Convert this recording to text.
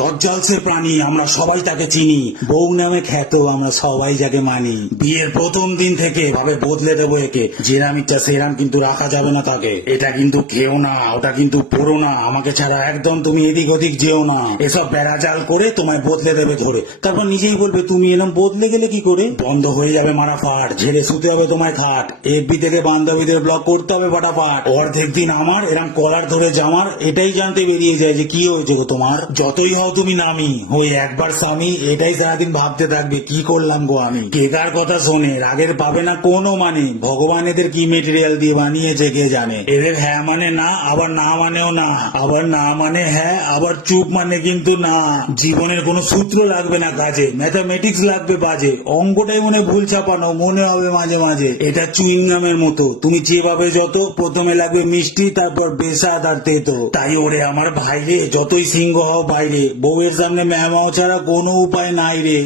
দজ্জালসের প্রাণী, আমরা সবাই তাকে চিনি, বউ নামে খ্যাত, আমরা সবাই যাকে মানি। বিয়ের প্রথম দিন থেকে ভাবে বদলে দেবো একে, যেরাম ইচ্ছা সেরাম কিন্তু রাখা যাবে না তাকে। এটা কিন্তু খেও না, ওটা কিন্তু পড়ো না, আমাকে ছাড়া একদম তুমি এদিক ওদিক যেও না, এসব বেড়াজাল করে তোমায় বদলে দেবে ধরে। তারপর নিজেই বলবে তুমি এরম বদলে গেলে কি করে। বন্ধ হয়ে যাবে মারা ফাট, ঝেড়ে শুতে হবে তোমায় খাট, এফবি থেকে বান্ধবীদের ব্লক করতে হবে ফাটাফাট। অর্ধেক দিন আমার এরম কলার ধরে জামার এটাই জানতে বেরিয়ে যায় যে কি হয়েছে গো তোমার। যতই হও তুমি নামি, ওই একবার স্বামী, এটাই সারাদিন ভাবতে থাকবে কি করলাম গো আমি। কে কার কথা শোনে, রাগের পাবে না কোনো মানে, ভগবান এদের কি মেটেরিয়াল দিয়ে বানিয়েছে কে জানে। এদের হ্যাঁ মানে না, আবার না মানেও না, আবার না মানে হ্যাঁ, আবার চুপ মানে কিন্তু না। জীবনের কোনো সূত্র লাগবে না কাজে, ম্যাথামেটিক্স লাগবে বাজে, অঙ্কটাই মনে ভুল চাপানো মনে হবে মাঝে মাঝে। এটা চুইংগামের মতো, তুমি যেভাবে যত, প্রথমে লাগবে মিষ্টি, তারপর বেসাদ আর তেতো। তাই ওরে আমার ভাইরে, যতই সিংহ হও বাইরে, বউয়ের সামনে ম্যামাও ছাড়া কোনো উপায় নাই রে।